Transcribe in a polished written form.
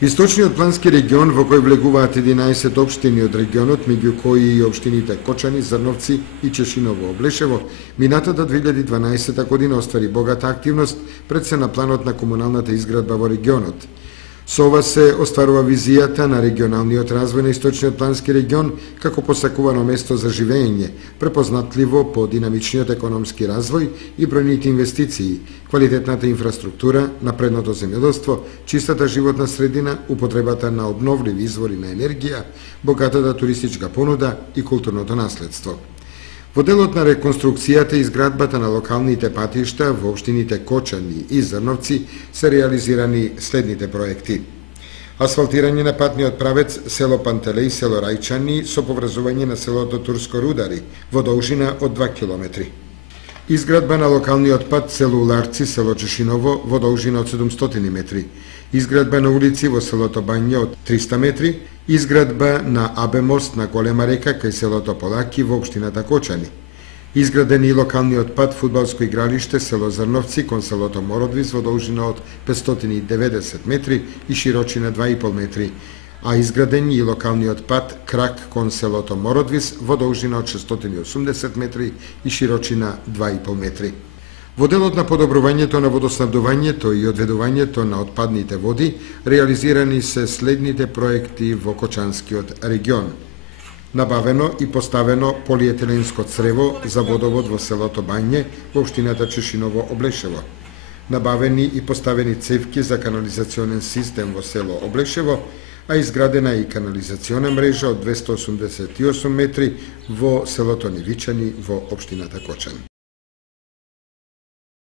Источниот плански регион во кој влегуваат 11 општини од регионот, меѓу кои и општините Кочани, Зрновци и Чешиново Облешево, минатата 2012 година оствари богата активност пред се на планот на комуналната изградба во регионот. Со ова се остварува визијата на регионалниот развој на Источниот плански регион како посакувано место за живење, препознатливо по динамичниот економски развој и бројните инвестиции, квалитетната инфраструктура, напредното земјоделство, чистата животна средина, употребата на обновливи извори на енергија, богатата туристичка понуда и културното наследство. Во делот на реконструкцијата и изградбата на локалните патишта во општините Кочани и Зрновци се реализирани следните проекти. Асфалтирање на патниот правец село Пантелеј, село Рајчани со поврзување на селото Турско Рудари во должина од 2 км. Изградба на локалниот пат село Уларци, село Чешиново во должина од 700 метри. Изградба на улици во селото Бања од 300 метри. Изградба на АБ мост на Голема река кај селото Полаки во општината Кочани. Изграден и локалниот пат фудбалско игралиште село Зрновци кон селото Мородвис во должина од 590 метри и широчина 2,5 метри, а изграден и локалниот пат Крак кон селото Мородвис во должина од 680 метри и широчина 2,5 метри. Во делот на подобрувањето на водоснабдувањето и одведувањето на отпадните води, реализирани се следните проекти во Кочанскиот регион. Набавено и поставено полиетиленско црево за водовод во селото Бање во општината Чешиново Облешево. Набавени и поставени цевки за канализационен систем во село Облешево, а изградена и канализациона мрежа од 288 метри во селото Невичани во општината Кочани.